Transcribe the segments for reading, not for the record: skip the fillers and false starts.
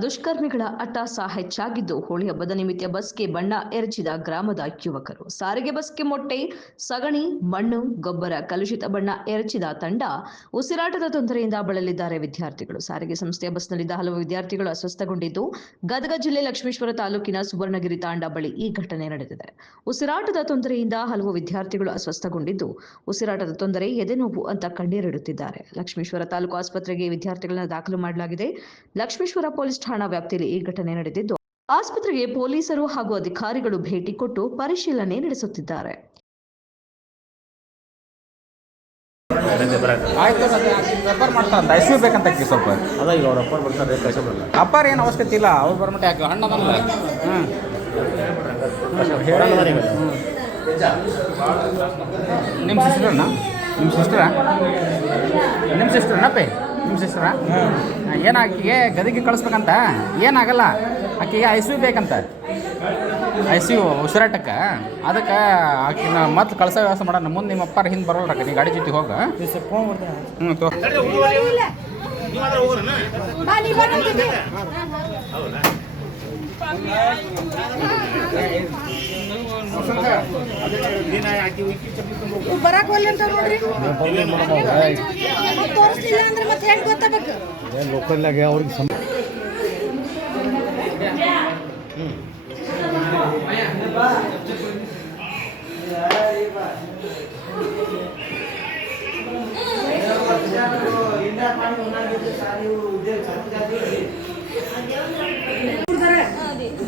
ದುಷ್ಕರ್ಮಿಗಳ ಅಟ್ಟಹಾಸ ಹೆಚ್ಚಾಗಿದ್ದು, ಹೋಳಿ ಹಬ್ಬದ ನಿಮಿತ್ತ ಬಸ್ಗೆ ಬಣ್ಣ ಎರಚಿದ ಗ್ರಾಮದ ಯುವಕರು. ಸಾರಿಗೆ ಬಸ್ಗೆ ಮೊಟ್ಟೆ, ಸಗಣಿ, ಮಣ್ಣು, ಗೊಬ್ಬರ, ಕಲುಷಿತ ಬಣ್ಣ ಎರಚಿದ ತಂಡ ಉಸಿರಾಟದ ತೊಂದರೆಯಿಂದ ಬಳಲಿದ್ದಾರೆ ವಿದ್ಯಾರ್ಥಿಗಳು. ಸಾರಿಗೆ ಸಂಸ್ಥೆಯ ಬಸ್ನಲ್ಲಿದ್ದ ಹಲವು ವಿದ್ಯಾರ್ಥಿಗಳು ಅಸ್ವಸ್ಥಗೊಂಡಿದ್ದು, ಗದಗ ಜಿಲ್ಲೆ ಲಕ್ಷ್ಮೇಶ್ವರ ತಾಲೂಕಿನ ಸುವರ್ಣಗಿರಿ ತಾಂಡ ಬಳಿ ಈ ಘಟನೆ ನಡೆದಿದೆ. ಉಸಿರಾಟದ ತೊಂದರೆಯಿಂದ ಹಲವು ವಿದ್ಯಾರ್ಥಿಗಳು ಅಸ್ವಸ್ಥಗೊಂಡಿದ್ದು, ಉಸಿರಾಟದ ತೊಂದರೆ, ಎದೆನೋವು ಅಂತ ಕಣ್ಣೀರಿಡುತ್ತಿದ್ದಾರೆ. ಲಕ್ಷ್ಮೇಶ್ವರ ತಾಲೂಕು ಆಸ್ಪತ್ರೆಗೆ ವಿದ್ಯಾರ್ಥಿಗಳನ್ನು ದಾಖಲು ಮಾಡಲಾಗಿದೆ. ಲಕ್ಷ್ಮೇಶ್ವರ ಪೊಲೀಸ್ ಠಾಣಾ ವ್ಯಾಪ್ತಿಯಲ್ಲಿ ಈ ಘಟನೆ ನಡೆದಿದ್ದು, ಆಸ್ಪತ್ರೆಗೆ ಪೊಲೀಸರು ಹಾಗೂ ಅಧಿಕಾರಿಗಳು ಭೇಟಿ ಕೊಟ್ಟು ಪರಿಶೀಲನೆ ನಡೆಸುತ್ತಿದ್ದಾರೆ. ಅಪ್ಪಾರ ಏನು ಅವಶ್ಯಕತೆ ಇಲ್ಲ, ಅವ್ರು ಬರ್ಮಟ್ಟ ಯಾಕೆ ಹಣ್ಣು ಅದಲ್ಲ. ನಿಮ್ಮ ಸಿಸ್ಟರ್ನ ನಿಮ್ಮ ಸಿಸ್ಟರ್ನಪ್ಪೆ ನಿಮ್ಮ ಸಿಸ್ಟರ ಏನು ಆಕೆಗೆ ಗದಿಗೆ ಕಳಿಸ್ಬೇಕಂತ? ಏನಾಗಲ್ಲ, ಆಕೆಗೆ ಐ.ಸಿ.ಯು ಬೇಕಂತ, ಐ.ಸಿ.ಯು ಉಸಿರಾಟಕ್ಕೆ. ಅದಕ್ಕೆ ಆಕಿನ ಮತ್ತೆ ಕಳ್ಸೋ ವ್ಯವಸ್ಥೆ ಮಾಡೋಣ. ಮುಂದೆ ನಿಮ್ಮ ಅಪ್ಪಾರ ಹಿಂದೆ ಬರೋಲ್ರಕ್ಕ, ನೀ ಗಾಡಿ ಜೊತೆ ಹೋಗ. ಬರಾಕ್ ಅಂತ ನೋಡ್ರಿ, ತೋರಿಸ್ಲಿಲ್ಲ ಅಂದ್ರೆ ಮತ್ತೆ ಹೆಂಗೆ ಗೊತ್ತಾಗಬೇಕು? ಲೋಕಲ್ನಾಗ ಅವ್ರಿಗೆ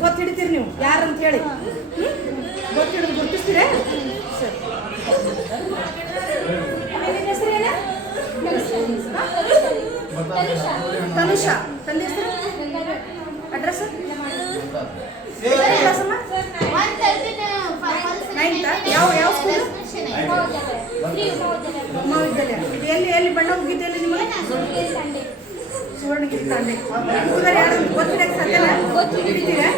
ಗೊತ್ತಿಡ್ತೀರಿ ನೀವು ಯಾರಂತ ಹೇಳಿ, ಗೊತ್ತಿಡಿದು ಗುರ್ತಿಸ್ತೀರ? ಸರಿ. ಹೆಸರೇನ? ತನುಷಾ. ತಂದೆ ಹೆಸರು? ಅಡ್ರೆಸ್? ಯಾವ ಸ್ಕೂಲ್? ಮಹಾವಿದ್ಯಾಲಯ. ಎಲ್ಲಿ ಬಣ್ಣ ಹೋಗಿದ್ದೆಲ್ಲಿ ನಿಮಗೆ? ಸುವರ್ಣಗಿರಿ ತಾಂಡೆ. ಯಾರು ಗೊತ್ತಿಡಕ್ಕೆ ಸಾಧ್ಯಲ್ಲ? ಹಿಡಿತೀರಾ?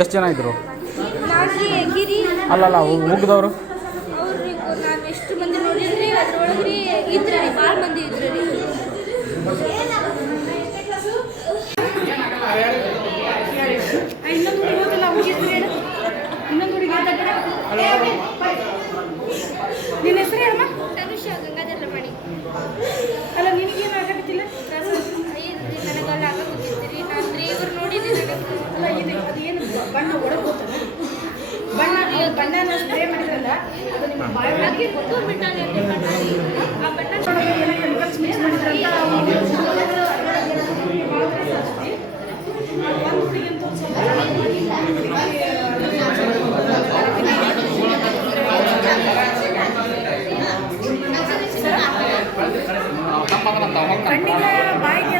ಎಷ್ಟು ಜನ ಇದ್ರು? ಅಲ್ಲಲ್ಲ ಮುಗ್ದವರು ನಾವು ಎಷ್ಟು ಮಂದಿ ನೋಡಿದ್ರಿ, ಅದ್ರೊಳಗ್ರಿ ಇದ್ರಿ, ಭಾಳ ಮಂದಿ ಇದ್ರಿ. ಇನ್ನೊಂದು ಹುಡುಗಿ ಹೋಗಲ್ಲ, ಮುಗಿದ್ರಿ. ಇನ್ನೊಂದು ಹುಡುಗಿ ನಿನ್ನ ಹೆಸರು ಏನಮ್ಮ? ತನುಷಾ ಗಂಗಾಧರ ರಮಣಿ. ಅಲ್ಲ, ನಿನಗೇನು ಆಗತ್ತಿಲ್ಲ? ನನಗೆಲ್ಲ ಆಗೋದಿದ್ರಿ, ನಾನು ಡ್ರೈವರ್ ನೋಡಿದ್ದೀನಿ. ಅದೇನು ಬಣ್ಣ ಒಳಗೆ ಹೋಗ್ತಾನೆ? ಬಣ್ಣನ ಸ್ಪ್ರೇ ಮಾಡಿದ್ರಲ್ಲ, ಅದು ನಿಮ್ಮ ಬಾಯಿ ಗೊತ್ತು. ಆ ಬಣ್ಣ ಕೆಮಿಕಲ್ಸ್ ಮಿಕ್ಸ್ ಮಾಡಿದ್ರಂತ ಕಣ್ಣಿನ ಬಾಯಿಗೆ